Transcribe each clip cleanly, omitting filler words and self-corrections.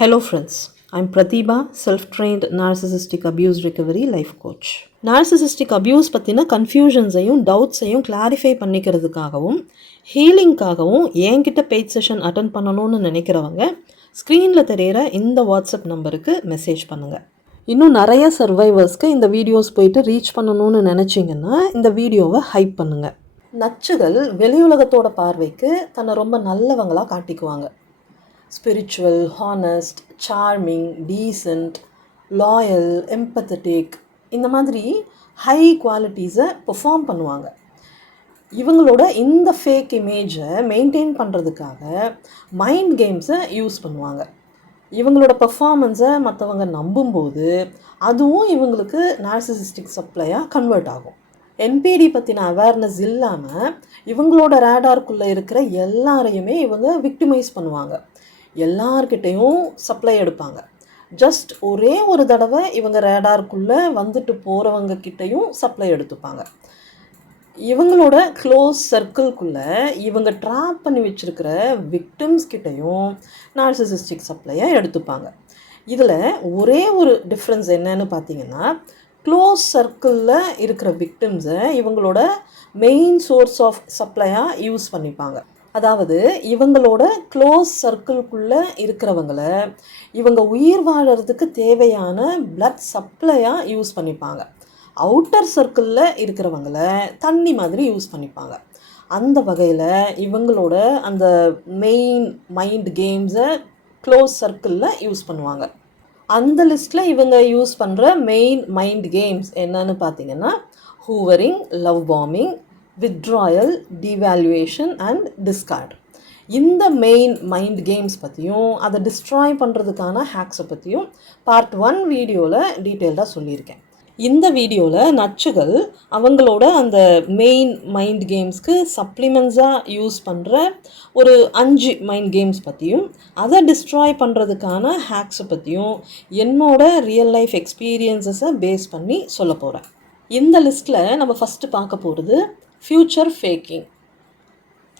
Hello friends, I'm Pratibha, self-trained narcissistic abuse recovery life coach. Narcissistic abuse பற்றின கன்ஃபியூஷன்ஸையும் டவுட்ஸையும் clarify பண்ணிக்கிறதுக்காகவும் ஹீலிங்காகவும் என்கிட்ட paid session attend பண்ணணும்னு நினைக்கிறவங்க ஸ்க்ரீனில் தெரிகிற இந்த வாட்ஸ்அப் நம்பருக்கு மெசேஜ் பண்ணுங்கள். இன்னும் நிறைய சர்வைவர்ஸ்க்கு இந்த வீடியோஸ் போயிட்டு ரீச் பண்ணணும்னு நினச்சிங்கன்னா இந்த வீடியோவை ஹைப் பண்ணுங்கள். நச்சுகள் வெளியுலகத்தோட பார்வைக்கு தன்னை ரொம்ப நல்லவங்களாக காட்டிக்குவாங்க. Spiritual, honest, charming, decent, loyal, empathetic, இந்த மாதிரி ஹை குவாலிட்டிஸை பெர்ஃபார்ம் பண்ணுவாங்க. இவங்களோட இந்த ஃபேக் இமேஜை மெயின்டைன் பண்ணுறதுக்காக மைண்ட் கேம்ஸை யூஸ் பண்ணுவாங்க. இவங்களோட பெர்ஃபார்மன்ஸை மற்றவங்க நம்பும்போது அதுவும் இவங்களுக்கு நார்சிசிஸ்டிக் சப்ளையாக கன்வெர்ட் ஆகும். என்பிடி பற்றின அவேர்னஸ் இல்லாமல் இவங்களோட ரேடார்க்குள்ளே இருக்கிற எல்லாரையுமே இவங்க விக்டிமைஸ் பண்ணுவாங்க. எல்லார்கிட்டையும் சப்ளை எடுப்பாங்க. ஜஸ்ட் ஒரே ஒரு தடவை இவங்க ரேடார்க்குள்ளே வந்துட்டு போகிறவங்க கிட்டையும் சப்ளை எடுத்துப்பாங்க. இவங்களோட க்ளோஸ் சர்க்கிள்குள்ளே இவங்க ட்ராப் பண்ணி வச்சுருக்கிற விக்டிம்ஸ் கிட்டையும் நார்சிசிஸ்டிக் சப்ளையை எடுத்துப்பாங்க. இதில் ஒரே ஒரு டிஃப்ரென்ஸ் என்னன்னு பார்த்தீங்கன்னா, க்ளோஸ் சர்க்கிளில் இருக்கிற விக்டிம்ஸை இவங்களோட மெயின் சோர்ஸ் ஆஃப் சப்ளையாக யூஸ் பண்ணிப்பாங்க. அதாவது இவங்களோட க்ளோஸ் சர்க்கிள்குள்ளே இருக்கிறவங்கள இவங்க உயிர் வாழறதுக்கு தேவையான பிளட் சப்ளையாக யூஸ் பண்ணிப்பாங்க. அவுட்டர் சர்க்கிளில் இருக்கிறவங்கள தண்ணி மாதிரி யூஸ் பண்ணிப்பாங்க. அந்த வகையில் இவங்களோட அந்த மெயின் மைண்ட் கேம்ஸை க்ளோஸ் சர்க்கிளில் யூஸ் பண்ணுவாங்க. அந்த லிஸ்ட்டில் இவங்க யூஸ் பண்ணுற மெயின் மைண்ட் கேம்ஸ் என்னன்னு பார்த்தீங்கன்னா, hoovering, love bombing, withdrawal, devaluation and discard. இந்த மெயின் மைண்ட் கேம்ஸ் பற்றியும் அதை டிஸ்ட்ராய் பண்ணுறதுக்கான ஹேக்ஸை பற்றியும் பார்ட் 1 வீடியோவில் டீட்டெயில்டாக சொல்லியிருக்கேன். இந்த வீடியோவில் நச்சுகள் அவங்களோட அந்த மெயின் மைண்ட் கேம்ஸ்க்கு சப்ளிமெண்ட்ஸாக யூஸ் பண்ணுற ஒரு 5 மைண்ட் கேம்ஸ் பற்றியும் அதை டிஸ்ட்ராய் பண்ணுறதுக்கான ஹேக்ஸை பற்றியும் என்னோட ரியல் லைஃப் எக்ஸ்பீரியன்ஸஸை பேஸ் பண்ணி சொல்ல போகிறேன். இந்த லிஸ்ட்டில் நம்ம ஃபஸ்ட்டு பார்க்க போகிறது ஃப்யூச்சர் ஃபேக்கிங்.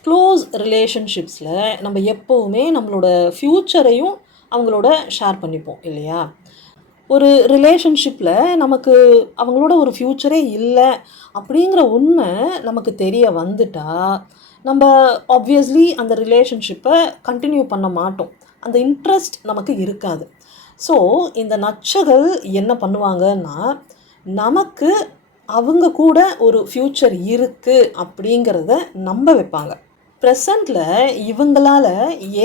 க்ளோஸ் ரிலேஷன்ஷிப்ஸில் நம்ம எப்போவுமே நம்மளோட ஃப்யூச்சரையும் அவங்களோட ஷேர் பண்ணிப்போம் இல்லையா? ஒரு ரிலேஷன்ஷிப்பில் நமக்கு அவங்களோட ஒரு ஃப்யூச்சரே இல்லை அப்படிங்கிற உண்மை நமக்கு தெரிய வந்துட்டால் நம்ம ஆப்வியஸ்லி அந்த ரிலேஷன்ஷிப்பை கண்டினியூ பண்ண மாட்டோம். அந்த இன்ட்ரெஸ்ட் நமக்கு இருக்காது. ஸோ இந்த நச்சுகள் என்ன பண்ணுவாங்கன்னா, நமக்கு அவங்க கூட ஒரு ஃப்யூச்சர் இருக்குது அப்படிங்கிறத நம்ப வைப்பாங்க. ப்ரெசண்டில் இவங்களால்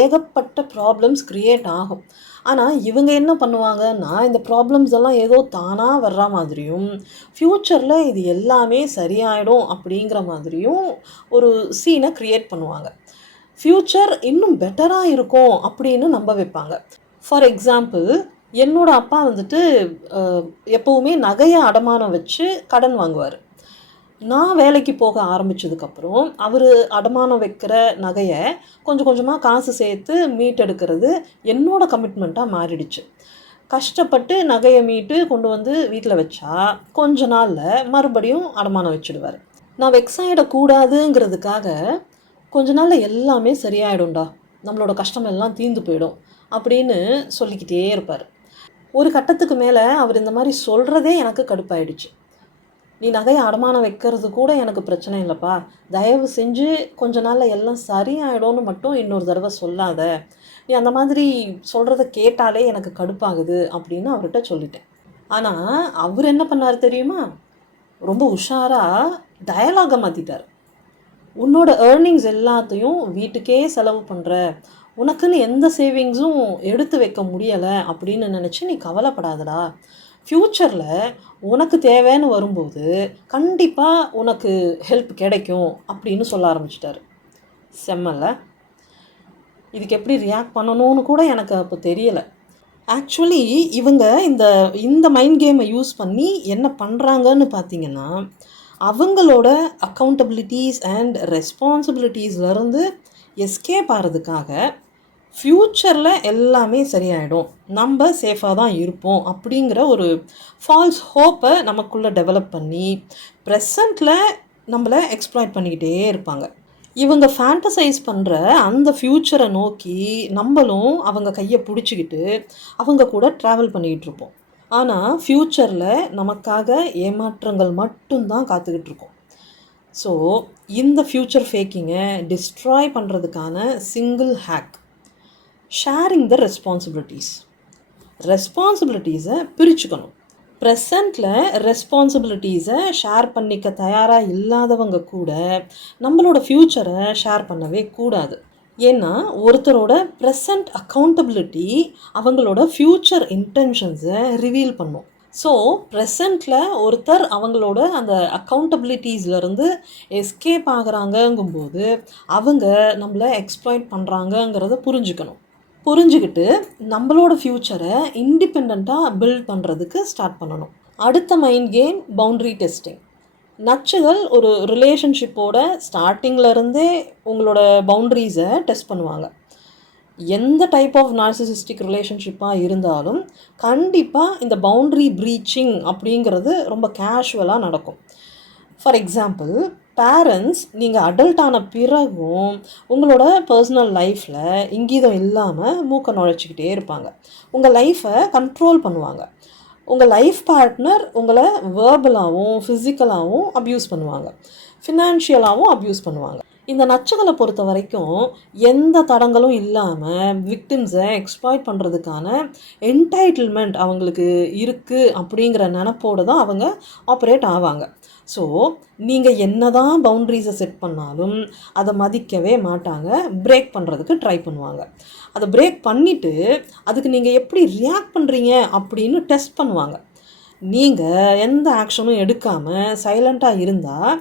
ஏகப்பட்ட ப்ராப்ளம்ஸ் க்ரியேட் ஆகும். ஆனால் இவங்க என்ன பண்ணுவாங்கன்னா, இந்த ப்ராப்ளம்ஸ் எல்லாம் ஏதோ தானாக வர்ற மாதிரியும் ஃப்யூச்சரில் இது எல்லாமே சரியாயிடும் அப்படிங்கிற மாதிரியும் ஒரு சீனை க்ரியேட் பண்ணுவாங்க. ஃப்யூச்சர் இன்னும் பெட்டராக இருக்கும் அப்படின்னு நம்ப வைப்பாங்க. ஃபார் எக்ஸாம்பிள், என்னோடய அப்பா வந்துட்டு எப்போவுமே நகையை அடமானம் வச்சு கடன் வாங்குவார். நான் வேலைக்கு போக ஆரம்பித்ததுக்கப்புறம் அவர் அடமானம் வைக்கிற நகையை கொஞ்சம் கொஞ்சமாக காசு சேர்த்து மீட்டெடுக்கிறது என்னோடய கமிட்மெண்ட்டாக மாறிடுச்சு. கஷ்டப்பட்டு நகையை மீட்டு கொண்டு வந்து வீட்டில் வச்சா கொஞ்ச நாளில் மறுபடியும் அடமானம் வச்சுடுவார். நான் வெக்ஸ் ஆகிடக்கூடாதுங்கிறதுக்காக கொஞ்ச நாளில் எல்லாமே சரியாயிடும்டா, நம்மளோட கஷ்டம் எல்லாம் தீர்ந்து போயிடும் அப்படின்னு சொல்லிக்கிட்டே இருப்பார். ஒரு கட்டத்துக்கு மேலே அவர் இந்த மாதிரி சொல்கிறதே எனக்கு கடுப்பாயிடுச்சு. நீ நகையை அடமானம் வைக்கிறது கூட எனக்கு பிரச்சனை இல்லைப்பா, தயவு செஞ்சு கொஞ்ச நாளில் எல்லாம் சரியாயிடும்னு மட்டும் இன்னொரு தடவை சொல்லாத, நீ அந்த மாதிரி சொல்கிறத கேட்டாலே எனக்கு கடுப்பாகுது அப்படின்னு அவர்கிட்ட சொல்லிட்டேன். ஆனால் அவர் என்ன பண்ணார் தெரியுமா? ரொம்ப உஷாராக டயலாகை மாற்றிட்டார். உன்னோட ஏர்னிங்ஸ் எல்லாத்தையும் வீட்டுக்கே செலவு பண்ணுற, உனக்குன்னு எந்த சேவிங்ஸும் எடுத்து வைக்க முடியலை அப்படின்னு நினச்சி நீ கவலைப்படாதடா, ஃப்யூச்சரில் உனக்கு தேவைன்னு வரும்போது கண்டிப்பாக உனக்கு ஹெல்ப் கிடைக்கும் அப்படின்னு சொல்ல ஆரம்பிச்சிட்டாரு. செம்மல்ல? இதுக்கு எப்படி ரியாக்ட் பண்ணணும்னு கூட எனக்கு அப்போ தெரியலை. ஆக்சுவலி இவங்க இந்த மைண்ட் கேமை யூஸ் பண்ணி என்ன பண்ணுறாங்கன்னு பார்த்தீங்கன்னா, அவங்களோட அக்கௌண்டபிலிட்டிஸ் அண்ட் ரெஸ்பான்சிபிலிட்டிஸ்லேருந்து எஸ்கேப் ஆகிறதுக்காக ஃப்யூச்சரில் எல்லாமே சரியாயிடும், நம்ம சேஃபாக தான் இருப்போம் அப்படிங்கிற ஒரு ஃபால்ஸ் ஹோப்பை நமக்குள்ளே டெவலப் பண்ணி ப்ரெசண்ட்டில் நம்மளை எக்ஸ்ப்ளாய்ட் பண்ணிக்கிட்டே இருப்பாங்க. இவங்க ஃபேண்டசைஸ் பண்ணுற அந்த ஃப்யூச்சரை நோக்கி நம்மளும் அவங்க கையை பிடிச்சிக்கிட்டு அவங்க கூட ட்ராவல் பண்ணிக்கிட்டு இருப்போம். ஆனால் ஃப்யூச்சரில் நமக்காக ஏமாற்றங்கள் மட்டும்தான் காத்துக்கிட்டு இருக்கோம். ஸோ இந்த ஃப்யூச்சர் ஃபேக்கிங்கை டிஸ்ட்ராய் பண்ணுறதுக்கான சிங்கிள் ஹேக், ஷேரிங் த ரெஸ்பான்சிபிலிட்டிஸை பிரிச்சுக்கணும். ப்ரெசண்ட்டில் ரெஸ்பான்சிபிலிட்டிஸை ஷேர் பண்ணிக்க தயாராக இல்லாதவங்க கூட நம்மளோட ஃப்யூச்சரை ஷேர் பண்ணவே கூடாது. ஏன்னா ஒருத்தரோட ப்ரெசண்ட் அக்கௌண்டபிலிட்டி அவங்களோட ஃப்யூச்சர் இன்டென்ஷன்ஸை ரிவீல் பண்ணும். ஸோ ப்ரெசண்ட்டில் ஒருத்தர் அவங்களோட அந்த அக்கௌண்டபிலிட்டிஸ்லேருந்து எஸ்கேப் ஆகுறாங்கங்கும்போது அவங்க நம்மளை எக்ஸ்ப்ளாய்ட் பண்ணுறாங்கங்கிறத புரிஞ்சுக்கிட்டு நம்மளோட ஃப்யூச்சரை இண்டிபெண்ட்டாக பில்ட் பண்ணுறதுக்கு ஸ்டார்ட் பண்ணணும். அடுத்த மைண்ட் கேம் பவுண்ட்ரி டெஸ்டிங். நச்சுகள் ஒரு ரிலேஷன்ஷிப்போட ஸ்டார்டிங்லேருந்தே உங்களோட பவுண்ட்ரிஸை டெஸ்ட் பண்ணுவாங்க. எந்த டைப் ஆஃப் நார்சிசிஸ்டிக் ரிலேஷன்ஷிப்பாக இருந்தாலும் கண்டிப்பாக இந்த பவுண்ட்ரி ப்ரீச்சிங் அப்படிங்கிறது ரொம்ப கேஷுவலாக நடக்கும். ஃபார் எக்ஸாம்பிள், பேரண்ட்ஸ் நீங்கள் அடல்ட் ஆன பிறகும் உங்களோட பர்சனல் லைஃப்பில் இங்கீதம் இல்லாமல் மூக்கை நுழைச்சிக்கிட்டே இருப்பாங்க. உங்கள் லைஃப்பை கண்ட்ரோல் பண்ணுவாங்க. உங்கள் லைஃப் பார்ட்னர் உங்களை வேர்பலாகவும் ஃபிசிக்கலாகவும் அப்யூஸ் பண்ணுவாங்க, ஃபினான்ஷியலாகவும் அப்யூஸ் பண்ணுவாங்க. இந்த நச்சுகளை பொறுத்த வரைக்கும் எந்த தடங்களும் இல்லாமல் விக்டிம்ஸை எக்ஸ்ப்ளாய்ட் பண்ணுறதுக்கான என்டைட்டில்மெண்ட் அவங்களுக்கு இருக்குது அப்படிங்கிற நினப்போடு தான் அவங்க ஆப்ரேட் ஆவாங்க. ஸோ நீங்கள் என்ன தான் பவுண்ட்ரிஸை செட் பண்ணாலும் அதை மதிக்கவே மாட்டாங்க, பிரேக் பண்ணுறதுக்கு ட்ரை பண்ணுவாங்க. அதை பிரேக் பண்ணிவிட்டு அதுக்கு நீங்கள் எப்படி ரியாக்ட் பண்ணுறீங்க அப்படின்னு டெஸ்ட் பண்ணுவாங்க. நீங்கள் எந்த ஆக்ஷனும் எடுக்காமல் சைலண்ட்டாக இருந்தால்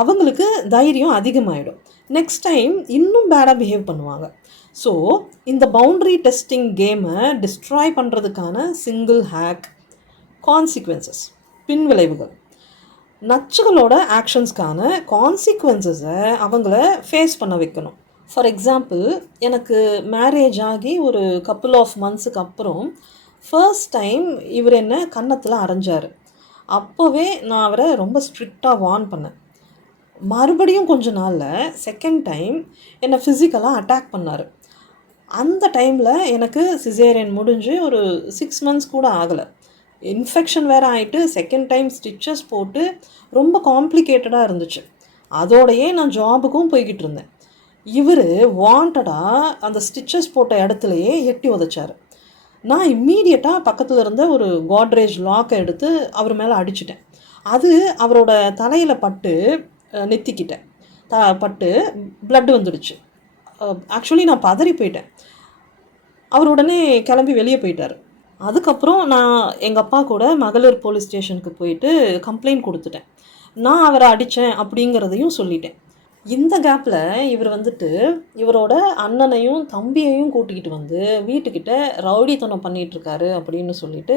அவங்களுக்கு தைரியம் அதிகமாகிடும். நெக்ஸ்ட் டைம் இன்னும் பேடாக பிஹேவ் பண்ணுவாங்க. ஸோ இந்த பவுண்ட்ரி டெஸ்டிங் கேமை டிஸ்ட்ராய் பண்ணுறதுக்கான சிங்கிள் ஹேக், கான்சிக்வன்சஸ், பின்விளைவுகள். நச்சுகளோட ஆக்ஷன்ஸ்க்கான கான்சிக்வன்சஸை அவங்கள ஃபேஸ் பண்ண வைக்கணும். ஃபார் எக்ஸாம்பிள், எனக்கு மேரேஜ் ஆகி ஒரு கப்புள் ஆஃப் மந்த்ஸுக்கு அப்புறம் ஃபர்ஸ்ட் டைம் இவர் என்ன கன்னத்தில் அரைஞ்சார். அப்போவே நான் அவரை ரொம்ப ஸ்ட்ரிக்டாக வார்ன் பண்ணேன். மறுபடியும் கொஞ்ச நாளில் செகண்ட் டைம் என்னை ஃபிசிக்கலாக அட்டாக் பண்ணார். அந்த டைமில் எனக்கு சிசேரியன் முடிஞ்சு ஒரு 6 months கூட ஆகலை. இன்ஃபெக்ஷன் வேறு ஆகிட்டு செகண்ட் டைம் ஸ்டிச்சஸ் போட்டு ரொம்ப காம்ப்ளிகேட்டடாக இருந்துச்சு. அதோடையே நான் ஜாபுக்கும் போய்கிட்டு இருந்தேன். இவர் வாண்டடாக அந்த ஸ்டிச்சஸ் போட்ட இடத்துலையே எட்டி உதைச்சார். நான் இம்மீடியட்டாக பக்கத்தில் இருந்த ஒரு கோட்ரேஜ் லாக்கை எடுத்து அவர் மேலே அடிச்சிட்டேன். அது அவரோட தலையில் பட்டு நெத்திக்கிட்டேன். பட்டு பிளட் வந்துடுச்சு. ஆக்சுவலி நான் பதறி போயிட்டேன். அவர் உடனே கிளம்பி வெளியே போயிட்டார். அதுக்கப்புறம் நான் எங்கள் அப்பா கூட மகளிர் போலீஸ் ஸ்டேஷனுக்கு போயிட்டு கம்ப்ளைண்ட் கொடுத்துட்டேன். நான் அவரை அடித்தேன் அப்படிங்கிறதையும் சொல்லிட்டேன். இந்த கேப்பில் இவர் வந்துட்டு இவரோட அண்ணனையும் தம்பியையும் கூட்டிக்கிட்டு வந்து வீட்டுக்கிட்ட ரவுடித்தனம் பண்ணிகிட்ருக்காரு அப்படின்னு சொல்லிட்டு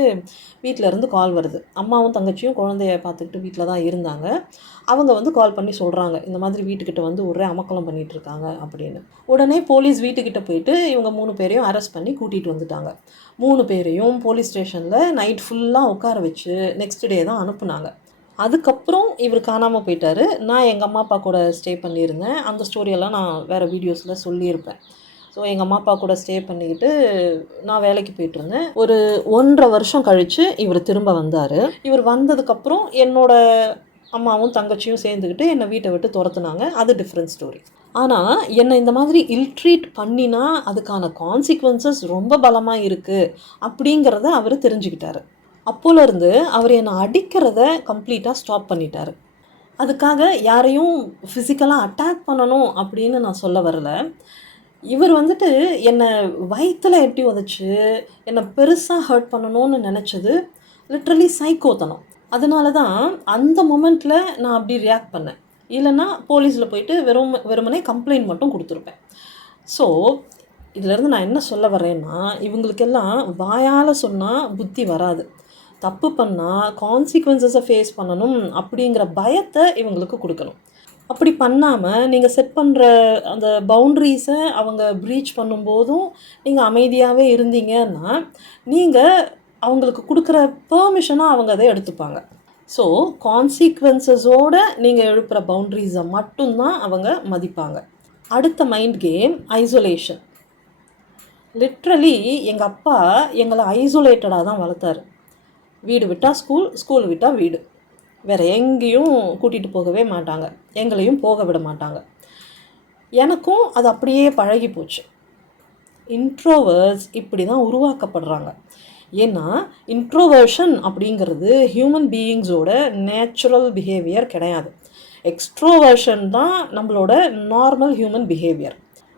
வீட்டிலேருந்து கால் வருது. அம்மாவும் தங்கச்சியும் குழந்தைய பார்த்துக்கிட்டு வீட்டில் தான் இருந்தாங்க. அவங்க வந்து கால் பண்ணி சொல்கிறாங்க, இந்த மாதிரி வீட்டுக்கிட்ட வந்து ஒரே அமக்கலம் பண்ணிகிட்ருக்காங்க அப்படின்னு. உடனே போலீஸ் வீட்டுக்கிட்ட போயிட்டு இவங்க 3 பேரையும் அரெஸ்ட் பண்ணி கூட்டிகிட்டு வந்துட்டாங்க. 3 பேரையும் போலீஸ் ஸ்டேஷனில் நைட் ஃபுல்லாக உட்கார வச்சு நெக்ஸ்ட் டே தான் அனுப்புனாங்க. அதுக்கப்புறம் இவர் காணாமல் போயிட்டார். நான் எங்கள் அம்மா அப்பா கூட ஸ்டே பண்ணியிருந்தேன். அந்த ஸ்டோரியெல்லாம் நான் வேறு வீடியோஸில் சொல்லியிருப்பேன். ஸோ எங்கள் அம்மா அப்பா கூட ஸ்டே பண்ணிக்கிட்டு நான் வேலைக்கு போயிட்டுருந்தேன். ஒரு 1.5 வருஷம் கழித்து இவர் திரும்ப வந்தார். இவர் வந்ததுக்கப்புறம் என்னோடய அம்மாவும் தங்கச்சியும் சேர்ந்துக்கிட்டு என்னை வீட்டை விட்டு துரத்துனாங்க. அது டிஃப்ரெண்ட் ஸ்டோரி. ஆனால் என்னை இந்த மாதிரி இல்ட்ரீட் பண்ணினா அதுக்கான கான்சிக்வன்சஸ் ரொம்ப பலமாக இருக்குது அப்படிங்கிறத அவர் தெரிஞ்சுக்கிட்டார். அப்போலேருந்து அவர் என்னை அடிக்கிறத கம்ப்ளீட்டாக ஸ்டாப் பண்ணிட்டார். அதுக்காக யாரையும் ஃபிசிக்கலாக அட்டாக் பண்ணணும் அப்படின்னு நான் சொல்ல வரல. இவர் வந்துட்டு என்னை வயிற்றில் எட்டி உதைச்சி என்னை பெருசாக ஹர்ட் பண்ணணும்னு நினச்சது லிட்ரலி சைக்கோத்தனம். அதனால தான் அந்த மொமெண்ட்டில் நான் அப்படி ரியாக்ட் பண்ணேன். இல்லைன்னா போலீஸில் போயிட்டு வெறுமனே கம்ப்ளைண்ட் மட்டும் கொடுத்துருப்பேன். ஸோ இதிலேருந்து நான் என்ன சொல்ல வரேன்னா, இவங்களுக்கெல்லாம் வாயால் சொன்னால் புத்தி வராது. தப்பு பண்ணால் கான்சிக்வன்சஸை ஃபேஸ் பண்ணணும் அப்படிங்கிற பயத்தை இவங்களுக்கு கொடுக்கணும். அப்படி பண்ணாமல் நீங்கள் செட் பண்ணுற அந்த பவுண்ட்ரிஸை அவங்க ப்ரீச் பண்ணும்போதும் நீங்கள் அமைதியாகவே இருந்தீங்கன்னா நீங்கள் அவங்களுக்கு கொடுக்குற பெர்மிஷனாக அவங்க அதை எடுத்துப்பாங்க. ஸோ கான்சிக்வன்சஸோடு நீங்கள் எழுப்புகிற பவுண்ட்ரிஸை மட்டும்தான் அவங்க மதிப்பாங்க. அடுத்த மைண்ட் கேம் ஐசோலேஷன். லிட்ரலி எங்கள் அப்பா எங்களை ஐசோலேட்டடாக தான் வளர்த்தாரு. வீடு விட்டால் ஸ்கூல், ஸ்கூல் விட்டால் வீடு, வேறு எங்கேயும் கூட்டிகிட்டு போகவே மாட்டாங்க, எங்களையும் போக விட மாட்டாங்க. எனக்கும் அது அப்படியே பழகி போச்சு. இன்ட்ரோவர்ட்ஸ் இப்படி தான் உருவாக்கப்படுறாங்க. ஏன்னா இன்ட்ரோவர்ஷன் அப்படிங்கிறது ஹியூமன் பீயிங்ஸோட நேச்சுரல் பிஹேவியர் கிடையாது. எக்ஸ்ட்ரோவர்ஷன் தான் நம்மளோட நார்மல் ஹியூமன் பிஹேவியர்.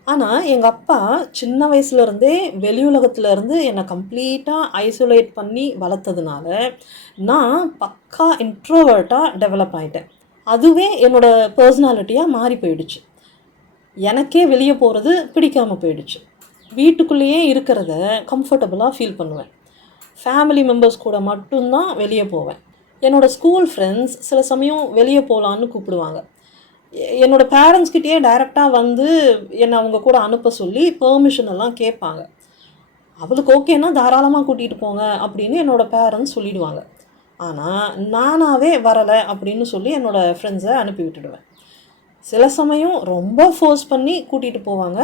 ஆனால் எங்கள் அப்பா சின்ன வயசுலேருந்தே வெளியுலகத்துலேருந்து என்னை கம்ப்ளீட்டாக ஐசோலேட் பண்ணி வளர்த்ததுனால நான் பக்கா இன்ட்ரோவர்ட்டாக டெவலப் ஆகிட்டேன். அதுவே என்னோடய பர்சனாலிட்டியாக மாறி போயிடுச்சு. எனக்கே வெளியே போகிறது பிடிக்காமல் போயிடுச்சு. வீட்டுக்குள்ளேயே இருக்கிறத கம்ஃபர்டபுளாக ஃபீல் பண்ணுவேன். ஃபேமிலி மெம்பர்ஸ் கூட மட்டும்தான் வெளியே போவேன். என்னோடய ஸ்கூல் ஃப்ரெண்ட்ஸ் சில சமயம் வெளியே போகலான்னு கூப்பிடுவாங்க. என்னோடய பேரண்ட்ஸ்கிட்டயே டைரெக்டாக வந்து என்னை அவங்க கூட அனுப்ப சொல்லி பெர்மிஷன் எல்லாம் கேட்பாங்க. அவளுக்கு ஓகேன்னா தாராளமாக கூட்டிகிட்டு போங்க அப்படின்னு என்னோடய பேரண்ட்ஸ் சொல்லிவிடுவாங்க. ஆனால் நானாகவே வரலை அப்படின்னு சொல்லி என்னோடய ஃப்ரெண்ட்ஸை அனுப்பி விட்டுடுவேன். சில சமயம் ரொம்ப ஃபோர்ஸ் பண்ணி கூட்டிகிட்டு போவாங்க.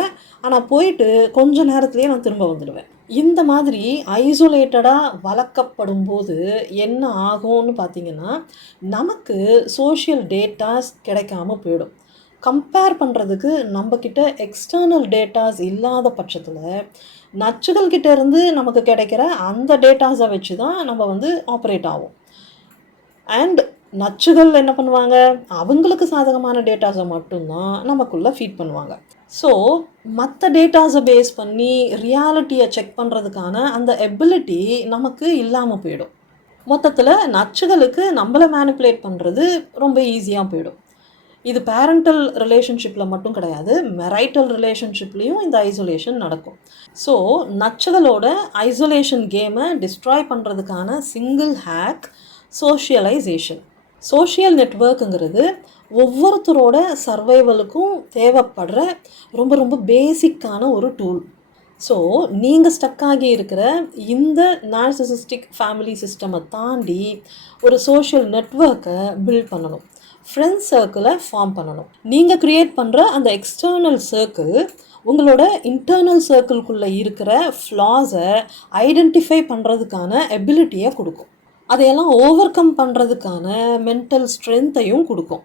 ஆனால் போயிட்டு கொஞ்ச நேரத்துலேயே நான் திரும்ப வந்துடுவேன். இந்த மாதிரி ஐசோலேட்டடாக வளர்க்கப்படும் போது என்ன ஆகும்னு பார்த்திங்கன்னா, நமக்கு சோஷியல் டேட்டாஸ் கிடைக்காம போயிடும். கம்பேர் பண்ணுறதுக்கு நம்மக்கிட்ட எக்ஸ்டர்னல் டேட்டாஸ் இல்லாத பட்சத்தில் நச்சுகள்கிட்ட இருந்து நமக்கு கிடைக்கிற அந்த டேட்டாஸை வச்சு தான் நம்ம வந்து ஆப்ரேட் ஆகும். அண்ட் நச்சுகள் என்ன பண்ணுவாங்க, அவங்களுக்கு சாதகமான டேட்டாஸை மட்டும்தான் நமக்குள்ளே ஃபீட் பண்ணுவாங்க. ஸோ மற்ற டேட்டாஸை பேஸ் பண்ணி ரியாலிட்டியை செக் பண்ணுறதுக்கான அந்த எபிலிட்டி நமக்கு இல்லாமல் போயிடும். மொத்தத்தில் நச்சுகளுக்கு நம்மளை மேனிப்புலேட் பண்ணுறது ரொம்ப ஈஸியாக போயிடும். இது பேரண்டல் ரிலேஷன்ஷிப்பில் மட்டும் கிடையாது, மெரைட்டல் ரிலேஷன்ஷிப்லேயும் இந்த ஐசோலேஷன் நடக்கும். ஸோ நச்சுகளோட ஐசோலேஷன் கேமை டிஸ்ட்ராய் பண்ணுறதுக்கான சிங்கிள் ஹேக் சோஷியலைசேஷன். சோஷியல் நெட்வொர்க்குங்கிறது ஒவ்வொருத்தரோட சர்வைவலுக்கும் தேவைப்படுற ரொம்ப ரொம்ப பேசிக்கான ஒரு டூல். ஸோ நீங்கள் ஸ்டக்காகி இருக்கிற இந்த நார்சிசிஸ்டிக் ஃபேமிலி சிஸ்டமை தாண்டி ஒரு சோஷியல் நெட்வொர்க்கை பில்ட் பண்ணணும், ஃப்ரெண்ட்ஸ் சர்க்கிளை ஃபார்ம் பண்ணணும். நீங்கள் க்ரியேட் பண்ணுற அந்த எக்ஸ்டர்னல் சர்க்கிள் உங்களோட இன்டர்னல் சர்க்கிள்குள்ளே இருக்கிற ஃப்ளாஸை ஐடென்டிஃபை பண்ணுறதுக்கான எபிலிட்டியை கொடுக்கும். அதையெல்லாம் ஓவர் கம் பண்ணுறதுக்கான மென்டல் ஸ்ட்ரென்த்தையும் கொடுக்கும்.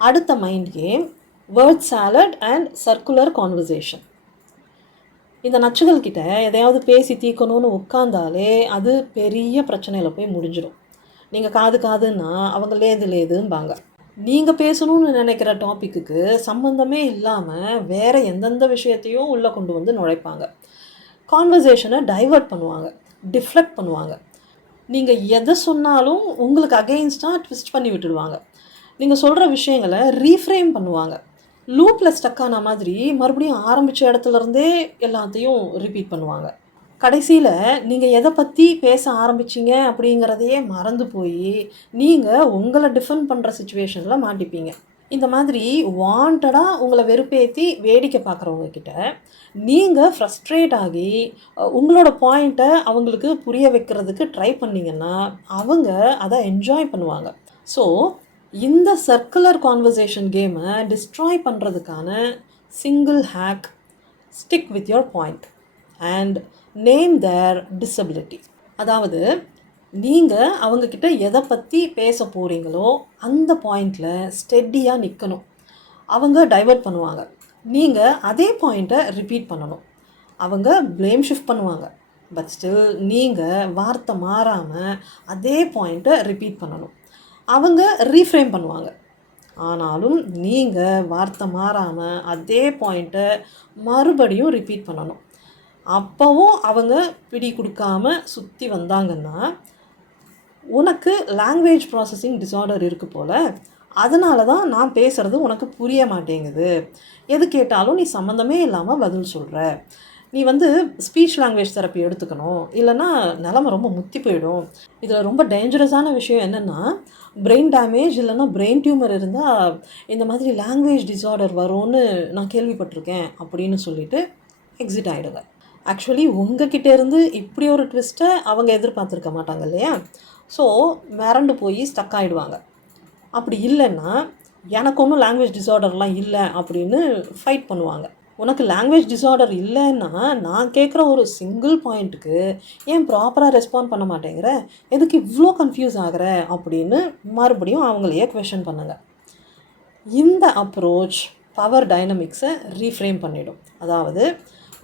அடுத்த mind game word salad and circular conversation. இந்த நச்சுகள்கிட்ட எதையாவது பேசி தீர்க்கணும்னு உட்காந்தாலே அது பெரிய பிரச்சனையில் போய் முடிஞ்சிடும். நீங்கள் காதுன்னா அவங்க லேதும்பாங்க. நீங்கள் பேசணும்னு நினைக்கிற டாப்பிக்கு சம்மந்தமே இல்லாமல் வேறு எந்தெந்த விஷயத்தையும் உள்ளே கொண்டு வந்து நுழைப்பாங்க. கான்வர்சேஷனை டைவர்ட் பண்ணுவாங்க, டிஃப்ளெக்ட் பண்ணுவாங்க. நீங்கள் எதை சொன்னாலும் உங்களுக்கு அகெயின்ஸ்டாக ட்விஸ்ட் பண்ணி விட்டுடுவாங்க. நீங்கள் சொல்கிற விஷயங்களை ரீஃப்ரேம் பண்ணுவாங்க. லூப்பில் ஸ்டக்கான மாதிரி மறுபடியும் ஆரம்பித்த இடத்துலருந்தே எல்லாத்தையும் ரிப்பீட் பண்ணுவாங்க. கடைசியில் நீங்கள் எதை பற்றி பேச ஆரம்பிச்சிங்க அப்படிங்கிறதையே மறந்து போய் நீங்கள் உங்களை டிஃபெண்ட் பண்ணுற சிச்சுவேஷனில் மாட்டிப்பீங்க. இந்த மாதிரி வாண்டடாக உங்களை வெறுப்பேற்றி வேடிக்கை பார்க்குறவங்க கிட்ட நீங்கள் ஃப்ரஸ்ட்ரேட் ஆகி உங்களோட பாயிண்ட்டை அவங்களுக்கு புரிய வைக்கிறதுக்கு ட்ரை பண்ணிங்கன்னா அவங்க அதை என்ஜாய் பண்ணுவாங்க. ஸோ இந்த சர்க்குலர் கான்வர்சேஷன் கேமை டிஸ்ட்ராய் பண்ணுறதுக்கான single hack, stick with your point and name their disability. அதாவது நீங்கள் அவங்கக்கிட்ட எதை பற்றி பேச போகிறீங்களோ அந்த பாயிண்டில் ஸ்டெடியாக நிற்கணும். அவங்க டைவர்ட் பண்ணுவாங்க, நீங்கள் அதே பாயிண்ட்டை ரிப்பீட் பண்ணணும். அவங்க ப்ளேம் ஷிஃப்ட் பண்ணுவாங்க, பட் ஸ்டில் நீங்கள் வார்த்தை மாறாமல் அதே பாயிண்ட்டை ரிப்பீட் பண்ணணும். அவங்க ரீஃப்ரேம் பண்ணுவாங்க, ஆனாலும் நீங்கள் வார்த்தை மாறாமல் அதே பாயிண்ட்டை மறுபடியும் ரிப்பீட் பண்ணணும். அப்போவும் அவங்க பிடி கொடுக்காம சுற்றி வந்தாங்கன்னா உனக்கு லாங்குவேஜ் ப்ராசஸிங் டிஸார்டர் இருக்குது போல், அதனால தான் நான் பேசுகிறது உனக்கு புரிய மாட்டேங்குது, எது கேட்டாலும் நீ சம்மந்தமே இல்லாமல் பதில் சொல்கிற, நீ வந்து ஸ்பீச் லாங்குவேஜ் தெரப்பி எடுத்துக்கணும், இல்லைன்னா நிலமை ரொம்ப முத்தி போயிடும். இதில் ரொம்ப டேஞ்சரஸான விஷயம் என்னென்னா பிரெயின் டேமேஜ் இல்லைன்னா பிரெயின் டியூமர் இருந்தால் இந்த மாதிரி லாங்குவேஜ் டிஸார்டர் வரும்னு நான் கேள்விப்பட்டிருக்கேன் அப்படின்னு சொல்லிட்டு எக்ஸிட் ஆகிடுங்க. ஆக்சுவலி உங்ககிட்ட இருந்து இப்படி ஒரு ட்விஸ்ட்டை அவங்க எதிர்பார்த்துருக்க மாட்டாங்க இல்லையா? ஸோ மிரண்டு போய் ஸ்டக் ஆகிடுவாங்க. அப்படி இல்லைன்னா எனக்கு ஒன்றும் லாங்குவேஜ் டிஸார்டர்லாம் இல்லை அப்படின்னு ஃபைட் பண்ணுவாங்க. உனக்கு லாங்குவேஜ் டிஸார்டர் இல்லைன்னா நான் கேட்குற ஒரு சிங்கிள் பாயிண்ட்டுக்கு ஏன் ப்ராப்பராக ரெஸ்பாண்ட் பண்ண மாட்டேங்கிற, எதுக்கு இவ்வளோ கன்ஃபியூஸ் ஆகிற அப்படின்னு மறுபடியும் அவங்களையே க்வெஷன் பண்ணுங்க. இந்த அப்ரோச் பவர் டைனமிக்ஸை ரீஃப்ரேம் பண்ணிடும். அதாவது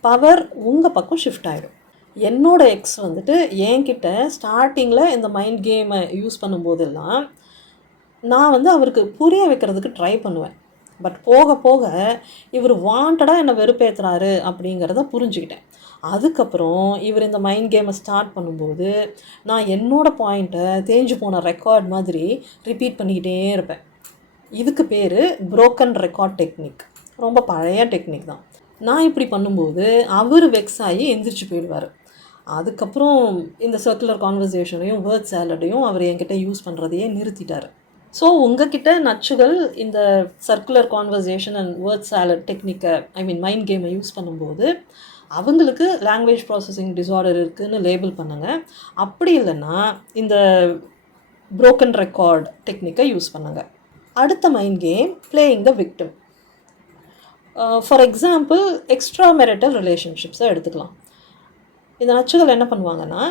பவர் உங்கள் பக்கம் ஷிஃப்ட் ஆகிடும். என்னோட எக்ஸ் வந்துட்டு என்கிட்ட ஸ்டார்டிங்கில் இந்த மைண்ட் கேமை யூஸ் பண்ணும்போதெல்லாம் நான் வந்து அவருக்கு புரிய வைக்கிறதுக்கு ட்ரை பண்ணுவேன். பட் போக போக இவர் வாண்டடாக என்னை வெறுப்பேற்றுறாரு அப்படிங்கிறத புரிஞ்சுக்கிட்டேன். அதுக்கப்புறம் இவர் இந்த மைண்ட் கேமை ஸ்டார்ட் பண்ணும்போது நான் என்னோடய பாயிண்ட்டை தேஞ்சு போன ரெக்கார்ட் மாதிரி ரிப்பீட் பண்ணிக்கிட்டே இருப்பேன். இதுக்கு பேர் புரோக்கன் ரெக்கார்ட் டெக்னிக். ரொம்ப பழைய டெக்னிக் தான். நான் இப்படி பண்ணும்போது அவர் வெக்ஸ் ஆகி எந்திரிச்சு போயிடுவார். அதுக்கப்புறம் இந்த சர்க்குலர் கான்வர்சேஷனையும் வேர்ட் சாலடையும் அவர் என்கிட்ட யூஸ் பண்ணுறதையே நிறுத்திட்டார். ஸோ உங்ககிட்ட நச்சுகள் இந்த circular conversation and word salad டெக்னிக்கை மைண்ட் கேமை யூஸ் பண்ணும்போது அவங்களுக்கு லாங்குவேஜ் ப்ராசஸிங் டிஸார்டர் இருக்குதுன்னு லேபிள் பண்ணுங்கள். அப்படி இல்லைன்னா இந்த புரோக்கன் ரெக்கார்ட் டெக்னிக்கை யூஸ் பண்ணுங்கள். அடுத்த mind game playing the victim. For example extra marital ரிலேஷன்ஷிப்ஸை எடுத்துக்கலாம். இந்த நச்சுகள் என்ன பண்ணுவாங்கன்னா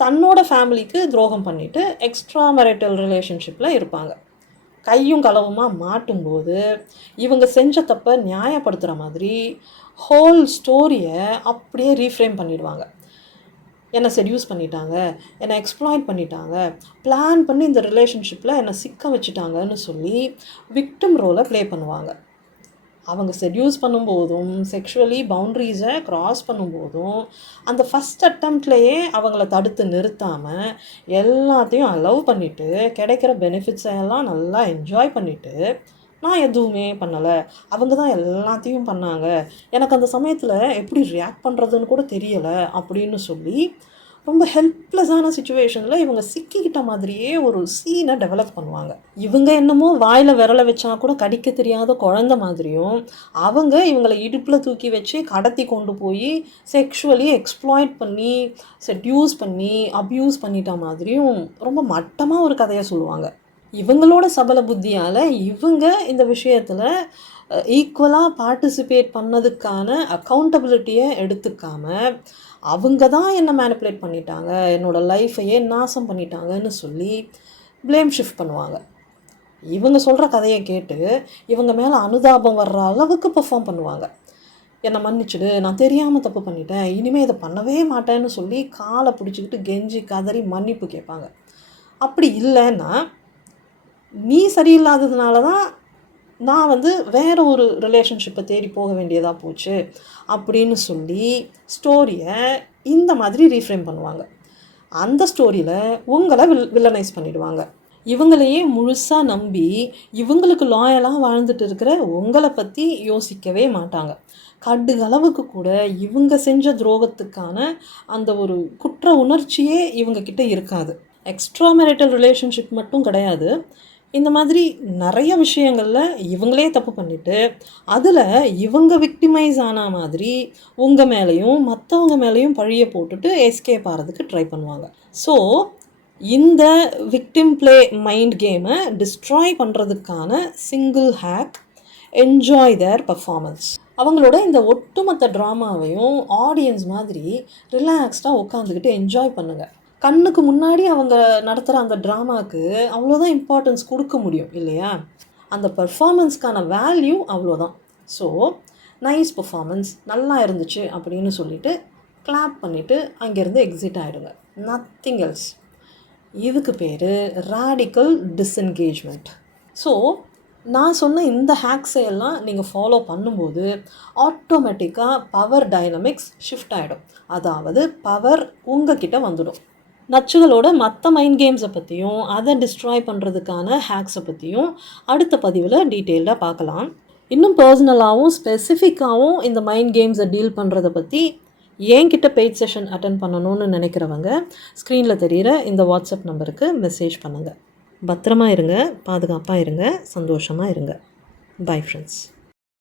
தன்னோட ஃபேமிலிக்கு துரோகம் பண்ணிவிட்டு எக்ஸ்ட்ரா மேரிட்டல் ரிலேஷன்ஷிப்பில் இருப்பாங்க. கையும் களவுமாக மாட்டும்போது இவங்க செஞ்ச தப்பை நியாயப்படுத்துகிற மாதிரி ஹோல் ஸ்டோரியை அப்படியே ரீஃப்ரேம் பண்ணிடுவாங்க. என்னை செடியூஸ் பண்ணிட்டாங்க, என்னை எக்ஸ்ப்ளாய்ட் பண்ணிட்டாங்க, பிளான் பண்ணி இந்த ரிலேஷன்ஷிப்பில் என்னை சிக்க வச்சுட்டாங்கன்னு சொல்லி விக்டிம் ரோலை ப்ளே பண்ணுவாங்க. அவங்க செடியூஸ் பண்ணும்போதும் செக்ஷுவலி பவுண்ட்ரிஸை க்ராஸ் பண்ணும்போதும் அந்த ஃபஸ்ட் அட்டம்ப்ட்லேயே அவங்கள தடுத்து நிறுத்தாமல் எல்லாத்தையும் அலோவ் பண்ணிவிட்டு கிடைக்கிற பெனிஃபிட்ஸை எல்லாம் நல்லா என்ஜாய் பண்ணிவிட்டு நான் எதுவுமே பண்ணலை, அவங்க தான் எல்லாத்தையும் பண்ணாங்க, எனக்கு அந்த சமயத்தில் எப்படி ரியாக்ட் பண்ணுறதுன்னு கூட தெரியலை அப்படின்னு சொல்லி ரொம்ப ஹெல்ப்லெஸ்ஸான சுச்சுவேஷனில் இவங்க சிக்கிக்கிட்ட மாதிரியே ஒரு சீனை டெவலப் பண்ணுவாங்க. இவங்க என்னமோ வாயில் விரலை வச்சா கூட கடிக்க தெரியாத குழந்த மாதிரியும் அவங்க இவங்களை இடுப்பில் தூக்கி வச்சு கடத்தி கொண்டு போய் செக்ஷுவலி எக்ஸ்ப்ளாய்ட் பண்ணி செட்யூஸ் பண்ணி அப்யூஸ் பண்ணிட்ட மாதிரியும் ரொம்ப மட்டமாக ஒரு கதையை சொல்லுவாங்க. இவங்களோட சபல புத்தியால் இவங்க இந்த விஷயத்தில் ஈக்குவலாக பார்ட்டிசிபேட் பண்ணதுக்கான அக்கௌண்டபிலிட்டியை எடுத்துக்காமல் அவங்க தான் என்னை மேனிப்புலேட் பண்ணிட்டாங்க, என்னோடய லைஃப்பையே நாசம் பண்ணிட்டாங்கன்னு சொல்லி ப்ளேம் ஷிஃப்ட் பண்ணுவாங்க. இவங்க சொல்கிற கதையை கேட்டு இவங்க மேலே அனுதாபம் வர்ற அளவுக்கு பெர்ஃபார்ம் பண்ணுவாங்க. என்னை மன்னிச்சுடு, நான் தெரியாமல் தப்பு பண்ணிட்டேன், இனிமேல் இதை பண்ணவே மாட்டேன்னு சொல்லி காலை பிடிச்சிக்கிட்டு கெஞ்சி கதறி மன்னிப்பு கேட்பாங்க. அப்படி இல்லைன்னா நீ சரியில்லாததுனால தான் நான் வந்து வேறு ஒரு ரிலேஷன்ஷிப்பை தேடி போக வேண்டியதாக போச்சு அப்படின்னு சொல்லி ஸ்டோரியை இந்த மாதிரி ரீஃப்ரேம் பண்ணுவாங்க. அந்த ஸ்டோரியில் உங்களை வில்லனைஸ் பண்ணிடுவாங்க. இவங்களையே முழுசாக நம்பி இவங்களுக்கு லாயலாக வாழ்ந்துட்டு இருக்கிற உங்களை பற்றி யோசிக்கவே மாட்டாங்க. கடுகளவுக்கு கூட இவங்க செஞ்ச துரோகத்துக்கான அந்த ஒரு குற்ற உணர்ச்சியே இவங்கக்கிட்ட இருக்காது. எக்ஸ்ட்ரா மேரிட்டல் ரிலேஷன்ஷிப் மட்டும் கிடையாது, இந்த மாதிரி நிறைய விஷயங்களில் இவங்களே தப்பு பண்ணிவிட்டு அதில் இவங்க விக்டிமைஸ் ஆன மாதிரி உங்கள் மேலேயும் மற்றவங்க மேலேயும் பழியை போட்டுட்டு எஸ்கேப் ஆகிறதுக்கு ட்ரை பண்ணுவாங்க. ஸோ இந்த விக்டிம் ப்ளே மைண்ட் கேமை டிஸ்ட்ராய் பண்ணுறதுக்கான சிங்கிள் ஹேக், என்ஜாய் தேர் பர்ஃபார்மன்ஸ். அவங்களோட இந்த ஒட்டுமொத்த ட்ராமாவையும் ஆடியன்ஸ் மாதிரி ரிலாக்ஸ்டாக உட்காந்துக்கிட்டு என்ஜாய் பண்ணுங்கள். கண்ணுக்கு முன்னாடி அவங்க நடத்துகிற அந்த ட்ராமாவுக்கு அவ்வளோதான் இம்பார்ட்டன்ஸ் கொடுக்க முடியும் இல்லையா? அந்த பர்ஃபார்மன்ஸ்க்கான வேல்யூ அவ்வளோதான். ஸோ நைஸ் பர்ஃபார்மன்ஸ், நல்லா இருந்துச்சு அப்படின்னு சொல்லிவிட்டு கிளாப் பண்ணிவிட்டு அங்கேருந்து எக்ஸிட் ஆகிடுங்க. Nothing else. இதுக்கு பேர் ராடிக்கல் டிஸ்என்கேஜ்மெண்ட். ஸோ நான் சொன்ன இந்த ஹேக்ஸை எல்லாம் நீங்கள் ஃபாலோ பண்ணும்போது ஆட்டோமேட்டிக்காக பவர் டைனமிக்ஸ் ஷிஃப்ட் ஆகிடும். அதாவது பவர் உங்ககிட்ட வந்துடும். நச்சுகளோட மற்ற மைண்ட் கேம்ஸை பற்றியும் அதை டிஸ்ட்ராய் பண்ணுறதுக்கான ஹேக்ஸை பற்றியும் அடுத்த பதிவில் டீட்டெயில்டாக பார்க்கலாம். இன்னும் பர்சனலாகவும் ஸ்பெசிஃபிக்காகவும் இந்த மைண்ட் கேம்ஸை டீல் பண்ணுறதை பற்றி என்கிட்ட பெய்ட் செஷன் அட்டென்ட் பண்ணணும்னு நினைக்கிறவங்க ஸ்க்ரீனில் தெரிகிற இந்த வாட்ஸ்அப் நம்பருக்கு மெசேஜ் பண்ணுங்கள். பத்திரமா இருங்க, பாதுகாப்பாக இருங்க, சந்தோஷமாக இருங்க. Bye friends.